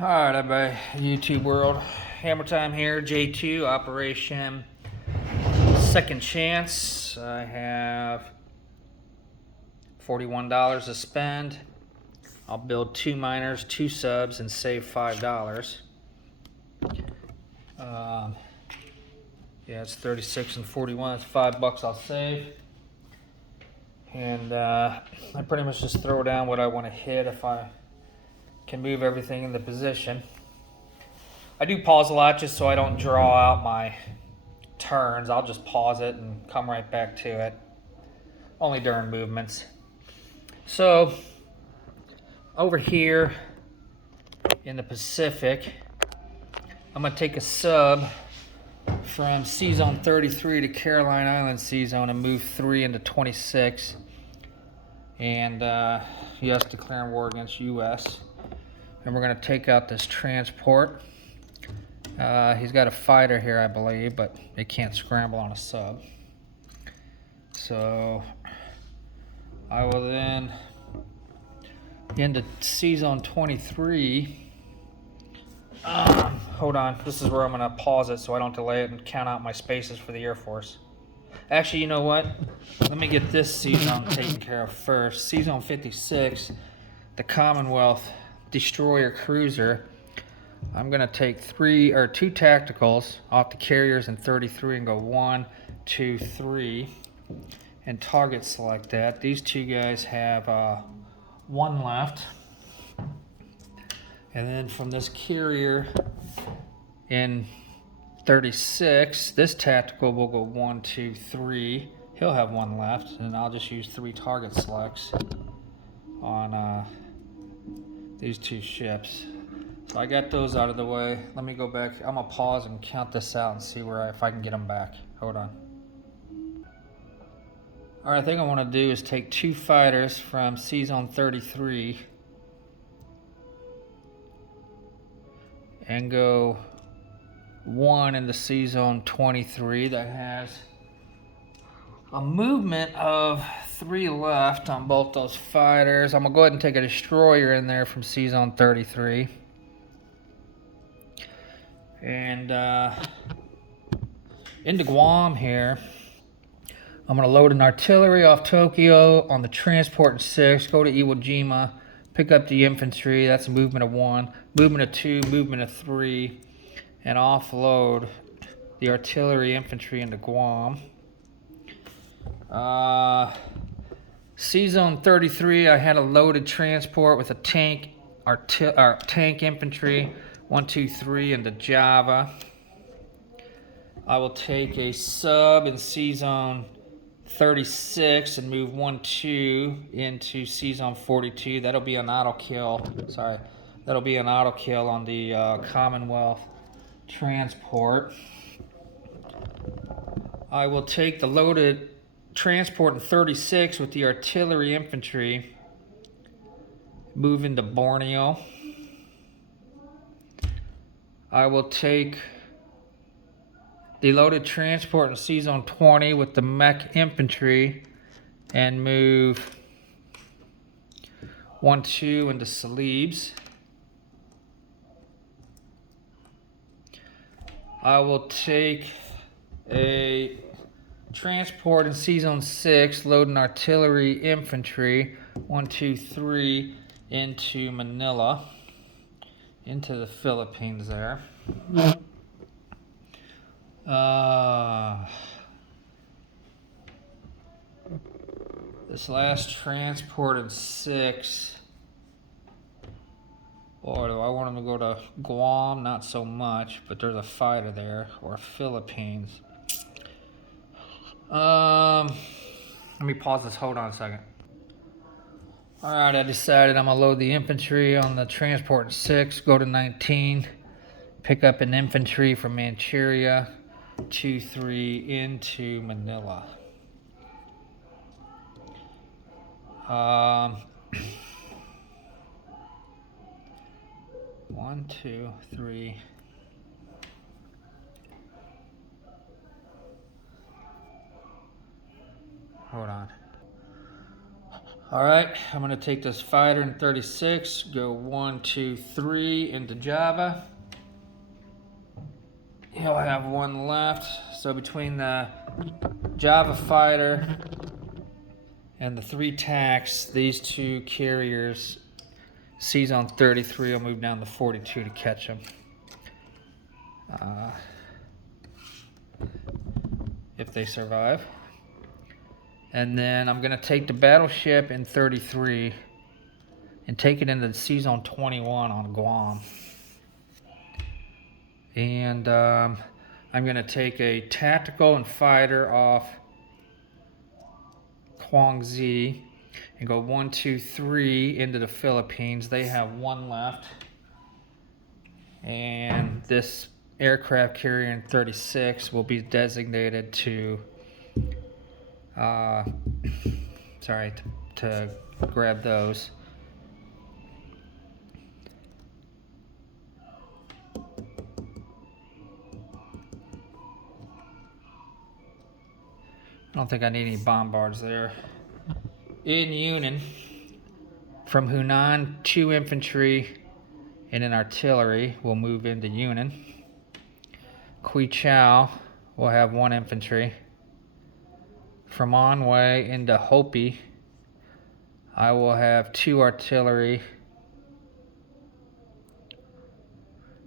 Alright, everybody, YouTube world. Hammer time here, J2, Operation Second Chance. I have $41 to spend. I'll build 2 miners, 2 subs, and save $5. Yeah, it's 36 and 41. It's $5 I'll save. And I pretty much just throw down what I want to hit if I can move everything into position. I do pause a lot just so I don't draw out my turns. I'll just pause it and come right back to it. Only during movements. So, over here in the Pacific, I'm going to take a sub from C-Zone 33 to Caroline Island C-Zone and move 3 into 26. And U.S. declaring war against U.S. And we're going to take out this transport. He's got a fighter here, I believe, but it can't scramble on a sub. So I will then into C-Zone 23. Hold on, this is where I'm going to pause it so I don't delay it and count out my spaces for the Air Force. Actually, you know what? Let me get this C-Zone taken care of first. C-Zone 56, the Commonwealth Destroyer Cruiser. I'm going to take 2 tacticals off the carriers in 33 and go 1, 2, 3 and target select that. These two guys have 1 left. And then from this carrier in 36, this tactical will go 1, 2, 3. He'll have 1 left, and I'll just use 3 target selects on these 2 ships. So I got those out of the way. Let me go back. I'm gonna pause and count this out and see if I can get them back. Hold on. All right, I think I want to do is take 2 fighters from C-Zone 33 and go 1 in the C-Zone 23 that has a movement of 3 left on both those fighters. I'm gonna go ahead and take a destroyer in there from C-Zone 33. And into Guam here, I'm going to load an artillery off Tokyo on the transport in 6, go to Iwo Jima, pick up the infantry. That's a movement of 1, movement of 2, movement of 3, and offload the artillery infantry into Guam. C-Zone 33, I had a loaded transport with a tank, tank infantry, 1, 2, 3 into Java. I will take a sub in C-Zone 36 and move 1, 2 into C-Zone 42. That'll be an auto kill. Sorry, that'll be an auto kill on the Commonwealth transport. I will take the loaded transport in 36 with the artillery infantry, move into Borneo. I will take the loaded transport in C-Zone 20 with the mech infantry and move 1, 2 into Celebes. I will take a transport in C-Zone 6, load an artillery infantry, 1, 2, 3 into Manila, into the Philippines there. This last transport in 6. Or do I want them to go to Guam? Not so much, but there's a fighter there. Or Philippines. Let me pause this. Hold on a second. Alright, I decided I'm going to load the infantry on the transport in 6. Go to 19. Pick up an infantry from Manchuria. 2, 3 into Manila. 1, 2, 3. Hold on. All right, I'm gonna take this fighter in 36, go 1, 2, 3 into Java. He'll have one left. So between the Java fighter and the 3 tacks, these 2 carriers, C's on 33, will move down to 42 to catch him. If they survive. And then I'm gonna take the battleship in 33 and take it into the C's on 21 on Guam. And I'm gonna take a tactical and fighter off Quang Zi and go 1, 2, 3 into the Philippines. They have 1 left. And this aircraft carrier in 36 will be designated to to grab those. I don't think I need any bombards there. In Yunnan, from Hunan, 2 infantry and an artillery will move into Yunnan. Kui Chau will have 1 infantry. From Anhui into Hopi, I will have 2 artillery,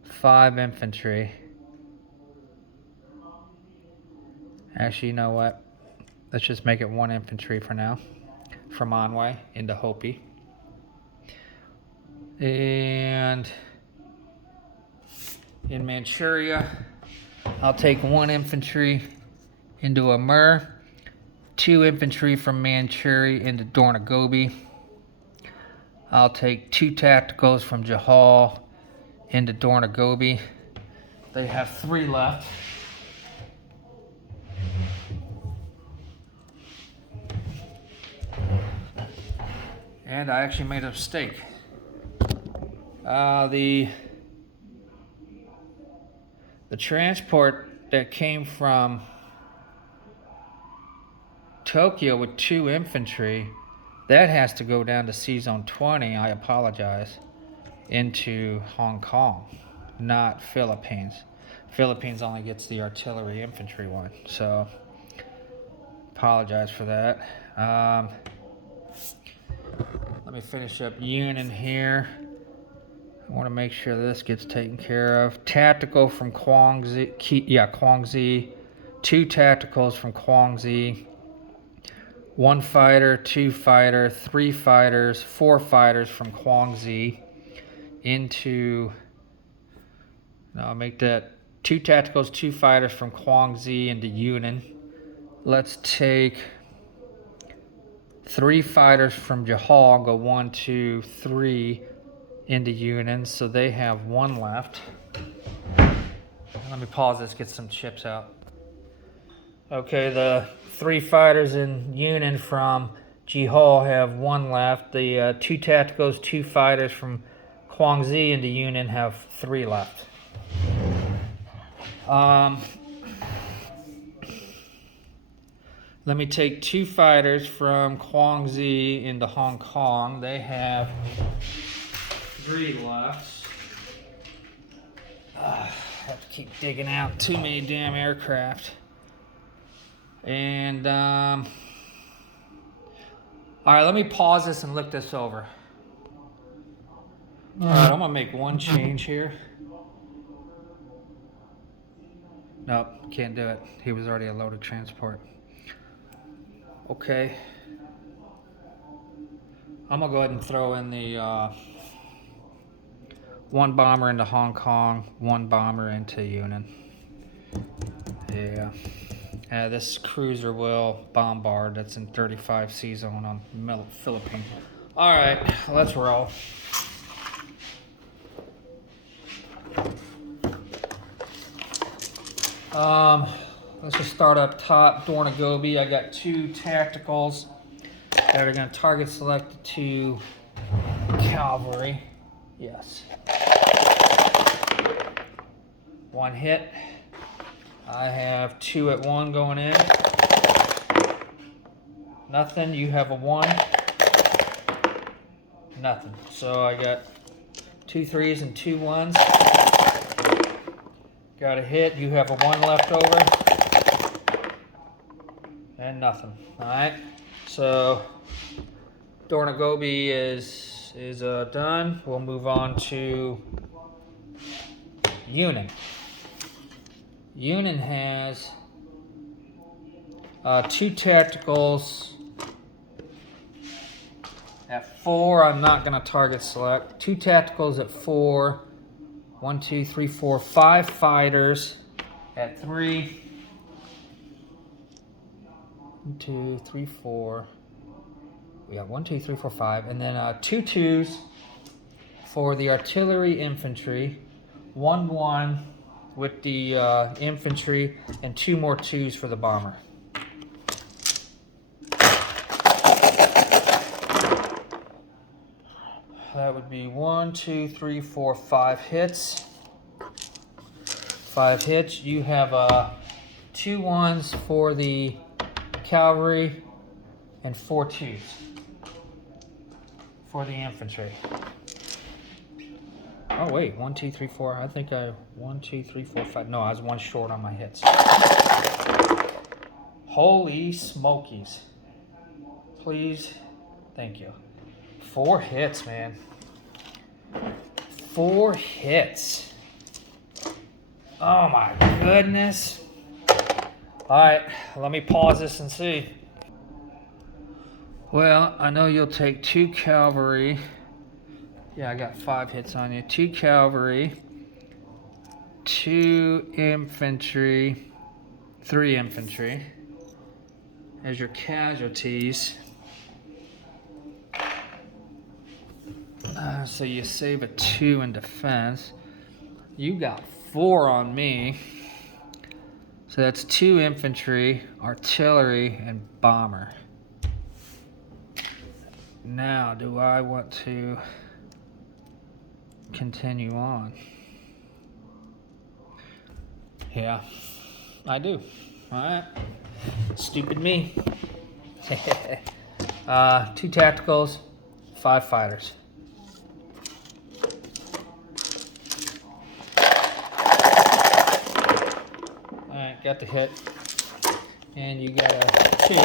5 infantry. Actually, you know what? Let's just make it 1 infantry for now. From Anhui into Hopi. And in Manchuria, I'll take 1 infantry into Amur, 2 infantry from Manchuria into Dornogobi. I'll take 2 tacticals from Jahal into Dornogobi. They have 3 left. And I actually made a mistake. The transport that came from Tokyo with 2 infantry, that has to go down to C's on 20, I apologize, into Hong Kong, not Philippines. Philippines only gets the artillery infantry one, so apologize for that. Let me finish up Yunnan here. I want to make sure this gets taken care of. Tactical from Quang Zi, 2 tacticals from Quang Zi, 1 fighter, 2 fighter, 3 fighters, 4 fighters from Quang Zi into, no, I'll make that 2 tacticals, 2 fighters from Quang Zi into Yunnan. Let's take 3 fighters from Jahal, go 1, 2, 3 into Yunnan, so they have 1 left. Let me pause this, get some chips out. Okay, the 3 fighters in Yunnan from Jahal have 1 left. The 2 tacticals, 2 fighters from Quang Zi into Yunnan have 3 left. Let me take 2 fighters from Quang Zi into Hong Kong. They have 3 left. I have to keep digging out too many damn aircraft. And, all right, let me pause this and look this over. All right, I'm gonna make 1 change here. Nope, can't do it. He was already a loaded transport. Okay. I'm gonna go ahead and throw in the 1 bomber into Hong Kong, 1 bomber into Yunnan. Yeah. This cruiser will bombard. That's in 35 C zone on Philippines. All right, let's roll. Let's just start up top. Dornogobi. I got 2 tacticals that are going to target select the 2 cavalry. Yes. 1 hit. I have 2 at 1 going in. Nothing. You have a 1. Nothing. So I got 2 3s and 2 1s. Got a hit. You have a 1 left over. And nothing. Alright. So Dornagobi is done. We'll move on to Yunnan. Yunnan has 2 tacticals. At 4, I'm not going to target select. 2 tacticals at 4. 1, 2, 3, 4, 5 fighters at 3. 1, 2, 3, 4. We got 1, 2, 3, 4, 5. And then 2 2s for the artillery infantry. 1 1 with the infantry. And 2 more 2s for the bomber. That would be 1, 2, 3, 4, 5 hits. 5 hits. You have 2 1s for the cavalry and 4 2s for the infantry. Oh wait, 1, 2, 3, 4. I think 1, 2, 3, 4, 5. No, I was 1 short on my hits. Holy smokies! Please, thank you. 4 hits, man. 4 hits. Oh my goodness. Alright, let me pause this and see. Well, I know you'll take 2 cavalry. Yeah, I got 5 hits on you. 2 cavalry, 2 infantry, 3 infantry as your casualties. So you save a 2 in defense. You got 4 on me. So that's 2 infantry, artillery, and bomber. Now, do I want to continue on? Yeah, I do. Alright. Stupid me. 2 tacticals, 5 fighters. Got the hit, and you got a 2,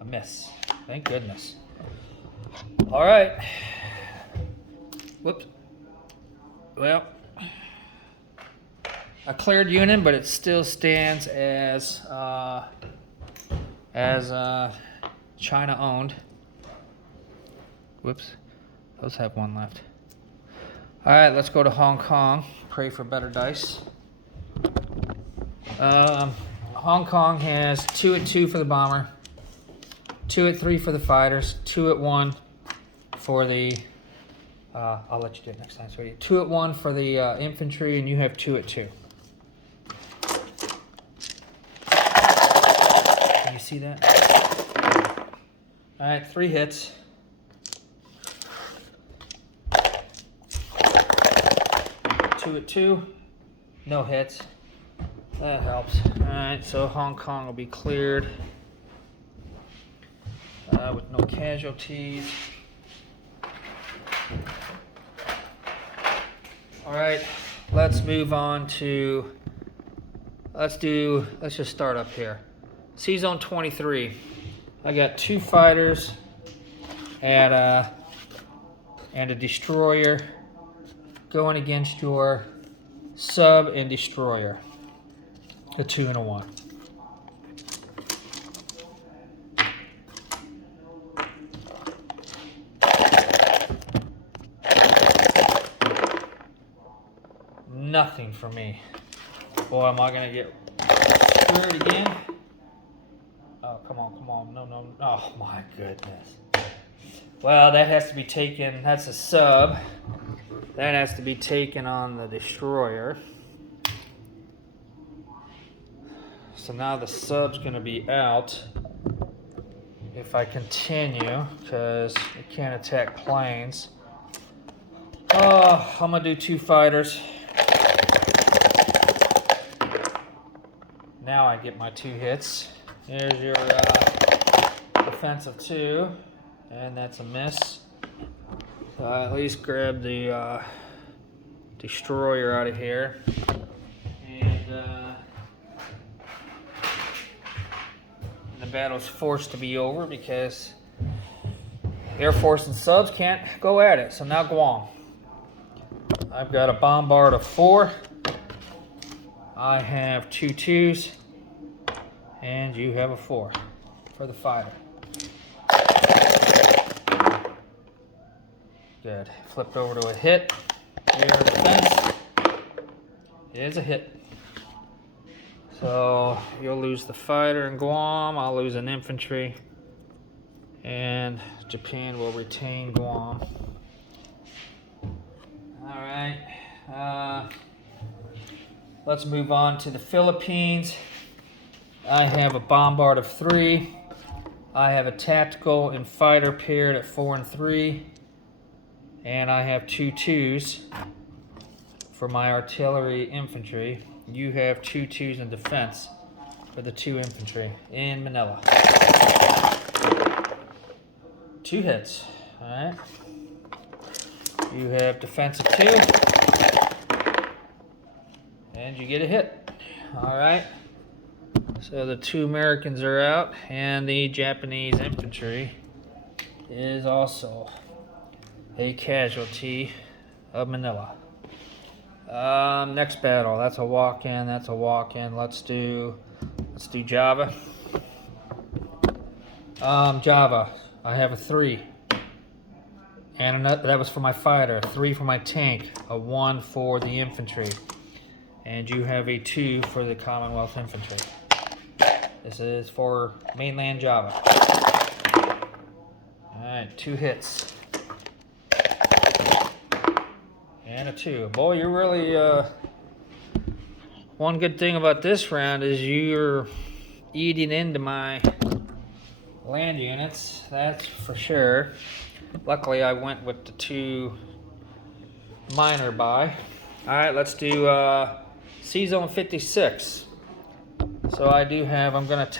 a miss. Thank goodness. All right. Whoops. Well, I cleared Yunnan, but it still stands as China owned. Whoops. Those have 1 left. All right, let's go to Hong Kong. Pray for better dice. Hong Kong has 2 at 2 for the bomber, 2 at 3 for the fighters, 2 at 1 for the, I'll let you do it next time, sweetie. 2 at 1 for the infantry, and you have 2 at 2. Can you see that? All right, 3 hits. Two at 2, no hits. That helps. Alright, so Hong Kong will be cleared with no casualties. Alright, let's move on to, let's just start up here. C-Zone 23. I got 2 fighters and a destroyer going against your sub and destroyer. A 2 and a 1. Nothing for me. Boy, am I gonna get screwed again? Oh, come on, no. Oh my goodness. Well, that has to be taken, that's a sub. That has to be taken on the destroyer. So now the sub's going to be out if I continue, because it can't attack planes. Oh, I'm going to do 2 fighters. Now I get my 2 hits. There's your defensive 2, and that's a miss. I at least grab the destroyer out of here. And the battle's forced to be over because Air Force and subs can't go at it. So now Guam. I've got a bombard of 4. I have 2 2s. And you have a 4 for the fighter. Good. Flipped over to a hit. Air defense. It is a hit. So you'll lose the fighter in Guam. I'll lose an infantry. And Japan will retain Guam. Alright. Let's move on to the Philippines. I have a bombard of 3. I have a tactical and fighter paired at 4 and 3. And I have 2 2s for my artillery infantry. You have 2 2s in defense for the 2 infantry in Manila. 2 hits. Alright. You have defense of 2. And you get a hit. Alright. So the 2 Americans are out, and the Japanese infantry is also a casualty of Manila. Next battle. That's a walk-in. That's a walk-in. Let's do Java. Java. I have a 3. And another, that was for my fighter. 3 for my tank. A 1 for the infantry. And you have a 2 for the Commonwealth infantry. This is for mainland Java. Alright, 2 hits. And a 2. Boy, you're really... one good thing about this round is you're eating into my land units. That's for sure. Luckily, I went with the 2 minor buy. Alright, let's do C-Zone 56. So I do have, I'm going to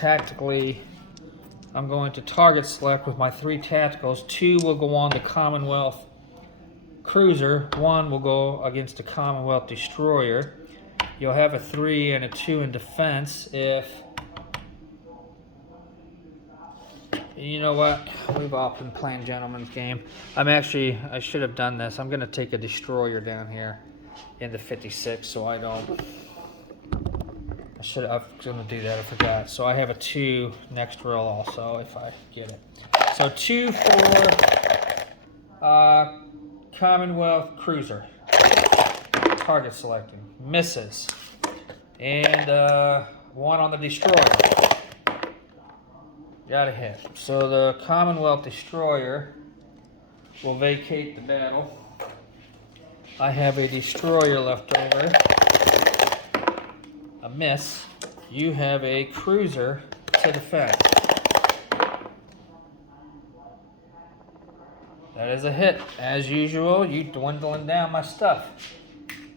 target select with my 3 tacticals. 2 will go on the Commonwealth cruiser. 1 will go against the Commonwealth destroyer. You'll have a 3 and a 2 in defense if... You know what? We've all been playing gentleman's game. I should have done this. I'm going to take a destroyer down here in the 56 so I don't... I was going to do that, I forgot. So I have a 2 next roll also, if I get it. So 2 for Commonwealth Cruiser. Target selecting. Misses. And 1 on the Destroyer. Got a hit. So the Commonwealth Destroyer will vacate the battle. I have a Destroyer left over. A miss. You have a cruiser to defend. That is a hit. As usual, you dwindling down my stuff.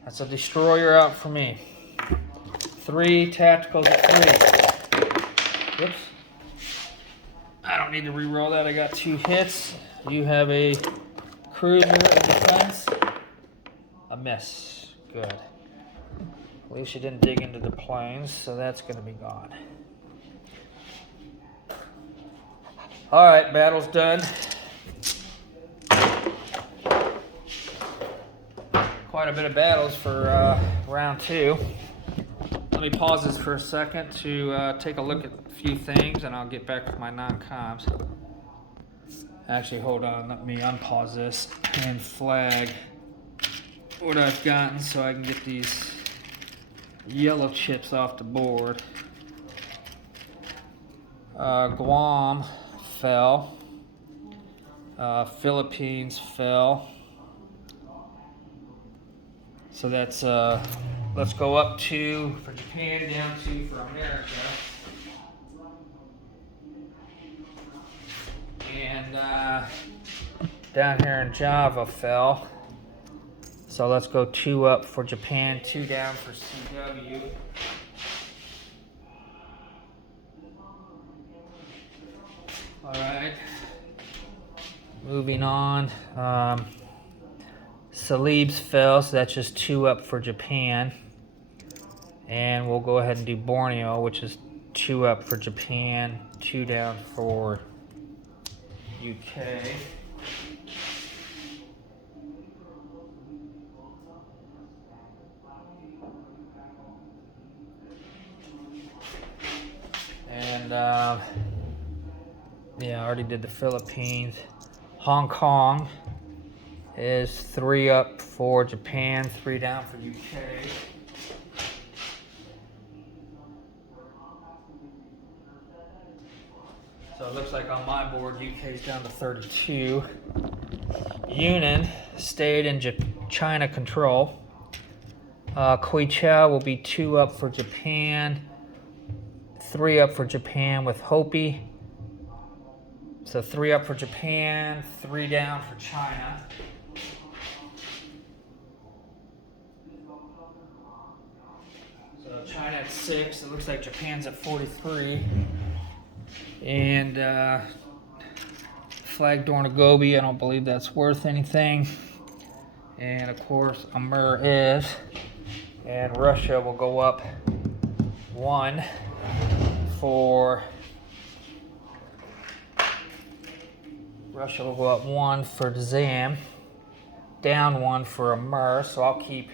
That's a destroyer out for me. 3 tacticals at 3. Whoops. I don't need to re-roll that. I got 2 hits. You have a cruiser in defense. A miss. Good. At least you didn't dig into the planes, so that's going to be gone. Alright, battle's done. Quite a bit of battles for round 2. Let me pause this for a second to take a look at a few things, and I'll get back with my non-coms. Actually, hold on. Let me unpause this and flag what I've gotten so I can get these yellow chips off the board. Guam fell. Philippines fell. So that's let's go up 2 for Japan, down 2 for America. And down here in Java fell. So let's go 2 up for Japan, 2 down for CW. All right. Moving on. Celebes fell, so that's just 2 up for Japan. And we'll go ahead and do Borneo, which is 2 up for Japan, 2 down for UK. And yeah, I already did the Philippines. Hong Kong is 3 up for Japan, 3 down for UK. So it looks like on my board, UK's down to 32. Yunnan stayed in China control. Queechao will be 2 up for Japan, 3 up for Japan with Hopi. So 3 up for Japan, 3 down for China. So China at 6. It looks like Japan's at 43. And Flag Dornogobi, I don't believe that's worth anything. And of course, Amur is. And Russia will go up 1 for. Russia will go up 1 for Zam, down 1 for Amur. So I'll keep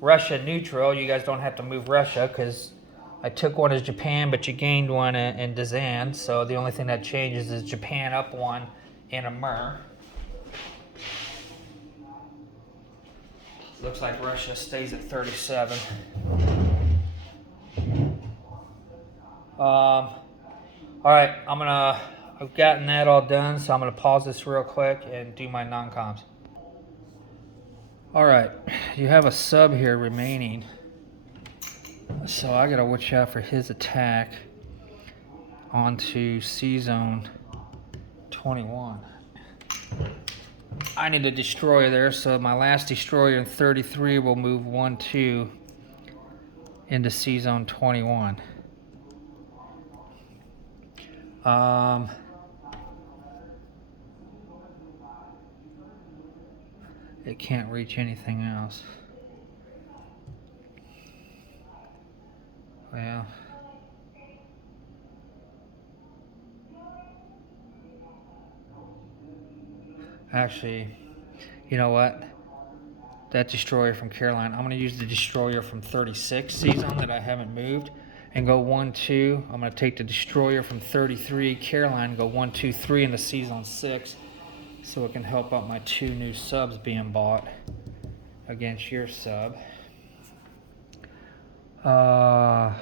Russia neutral. You guys don't have to move Russia because I took 1 as Japan, but you gained 1 in Dazan. So the only thing that changes is Japan up 1 in Amur. Looks like Russia stays at 37. All right, I've gotten that all done, so I'm gonna pause this real quick and do my non-coms. All right, you have a sub here remaining, so I gotta watch out for his attack onto C-Zone 21. I need a destroyer there, so my last destroyer in 33 will move 1-2 into C-Zone 21. It can't reach anything else. Well, actually, you know what? That destroyer from Caroline, I'm going to use the destroyer from 36 C-Zone that I haven't moved and go 1-2. I'm going to take the destroyer from 33 Caroline and go 1-2-3 into C-Zone 6 so it can help out my 2 new subs being bought against your sub. All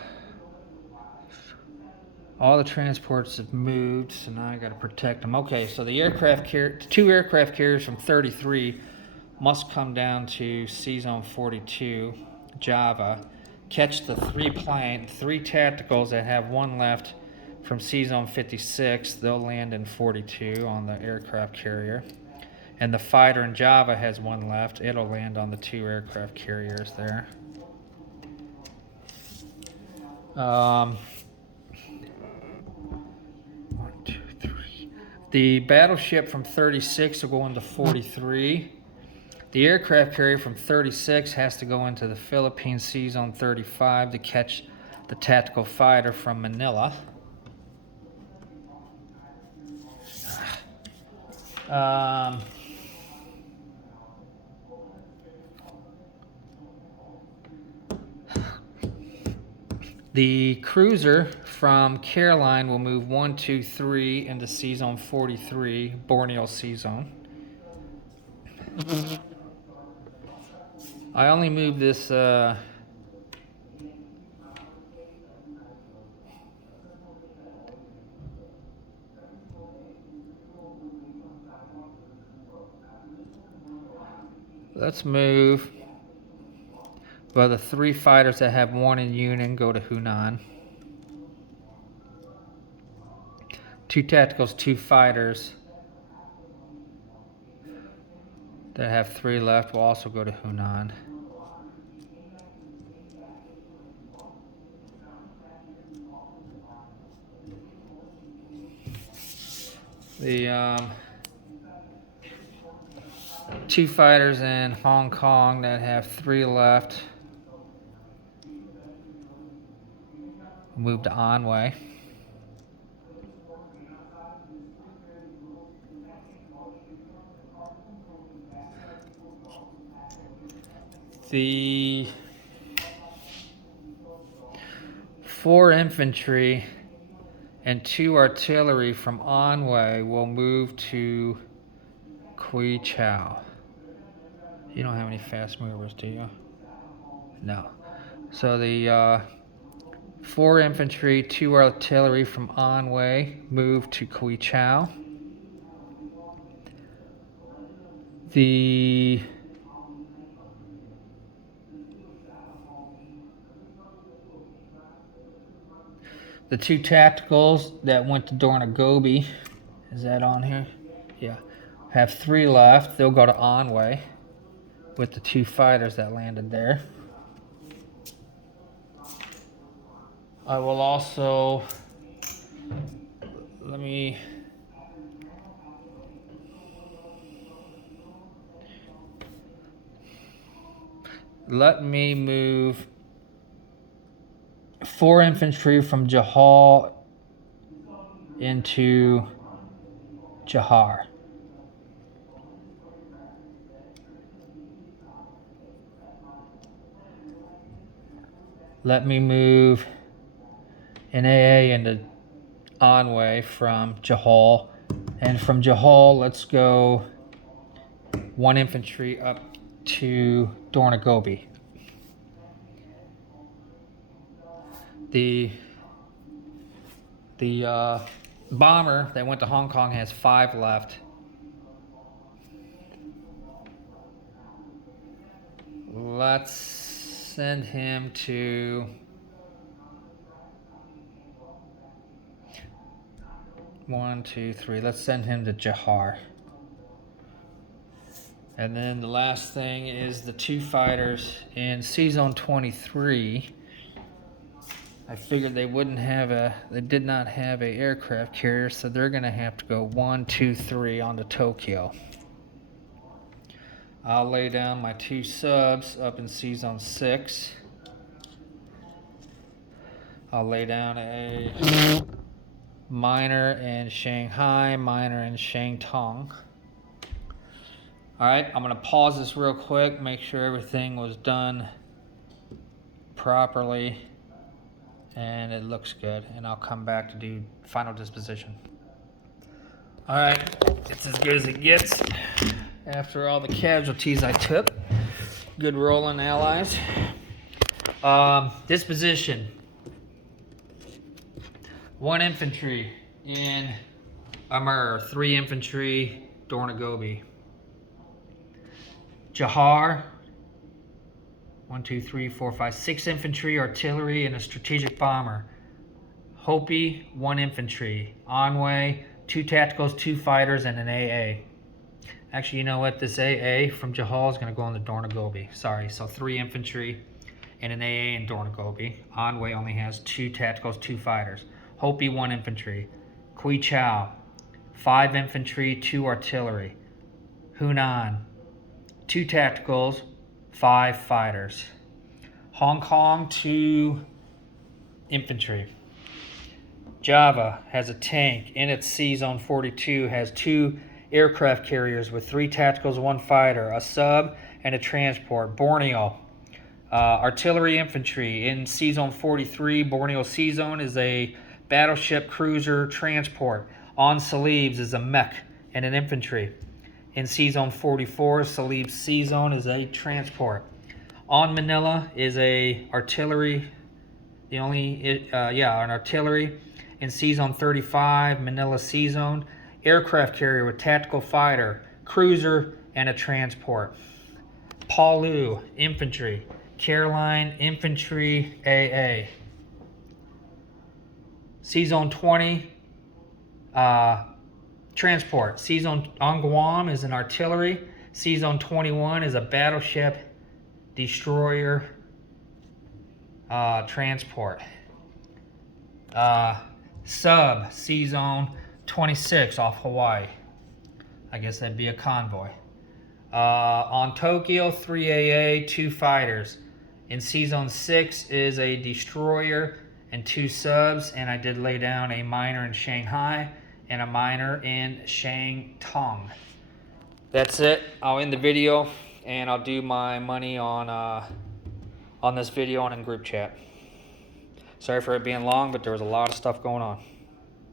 the transports have moved, so now I got to protect them. Okay, so the aircraft 2 aircraft carriers from 33 must come down to C-Zone 42, Java, catch the 3 tacticals that have 1 left from C-Zone 56. They'll land in 42 on the aircraft carrier. And the fighter in Java has 1 left. It'll land on the 2 aircraft carriers there. 1, 2, 3. The battleship from 36 will go into 43. The aircraft carrier from 36 has to go into the Philippine C-Zone 35 to catch the tactical fighter from Manila. The cruiser from Caroline will move 1, 2, 3 into C-Zone 43, Borneo C-Zone. I only moved this let's move. Well, the 3 fighters that have 1 in Yunnan go to Hunan. 2 tacticals, 2 fighters that have 3 left will also go to Hunan. 2 fighters in Hong Kong that have 3 left. Move to Anhui. The 4 infantry and 2 artillery from Anhui will move to Kui Chau. You don't have any fast movers, do you? No. So the 4 infantry, 2 artillery from Anhui move to Kui Chau. The 2 tacticals that went to Dornagobi, is that on here? Yeah. Have 3 left. They'll go to Anhui with the 2 fighters that landed there. I will also, let me move 4 infantry from Jahal into Jahar. Let me move an AA into Anhui from Jahal. And from Jahal, let's go 1 infantry up to Dornagobi. The bomber that went to Hong Kong has 5 left. Let's send him to let's send him to Jahar. And then the last thing is the 2 fighters in C-Zone 23. I figured they did not have a aircraft carrier, so they're gonna have to go 1, 2, 3 onto Tokyo. I'll lay down my 2 subs up in C-Zone 6. I'll lay down a minor in Shanghai, minor in Shantung. Alright, I'm gonna pause this real quick, make sure everything was done properly and it looks good, and I'll come back to do final disposition. Alright, it's as good as it gets after all the casualties I took. Good rolling, allies. Disposition. 1 infantry in Amur, 3 infantry Dornagobi. Jahar, 1, 2, 3, 4, 5, 6 infantry, artillery, and a strategic bomber. Hopi, 1 infantry. Anhui, 2 tacticals, 2 fighters, and an AA. Actually, you know what? This AA from Jahal is going to go on the Dornagobi. Sorry, so 3 infantry and an AA in Dornagobi. Anhui only has 2 tacticals, 2 fighters. Hopi, 1 infantry. Kui Chau, 5 infantry, 2 artillery. Hunan, 2 tacticals, 5 fighters. Hong Kong, 2 infantry. Java has a tank in its C-Zone 42, has 2 aircraft carriers with 3 tacticals, 1 fighter, a sub, and a transport. Borneo, artillery infantry in C-Zone 43. Borneo C-Zone is a battleship cruiser transport. On Celebes is a mech and an infantry. In C-Zone 44, Celebes C-Zone is a transport. On Manila is a artillery, an artillery. In C-Zone 35, Manila C-Zone, aircraft carrier with tactical fighter, cruiser, and a transport. Palu, infantry. Caroline, infantry, AA. C-Zone 20, transport. C-Zone on Guam is an artillery. C-Zone 21 is a battleship, destroyer, transport. Sub, C-Zone 26 off Hawaii. I guess that'd be a convoy. On Tokyo, 3 AA, 2 fighters. In C-Zone 6 is a destroyer and 2 subs, and I did lay down a miner in Shanghai and a miner in Shangtong. That's it. I'll end the video, and I'll do my money on this video and in group chat. Sorry for it being long, but there was a lot of stuff going on.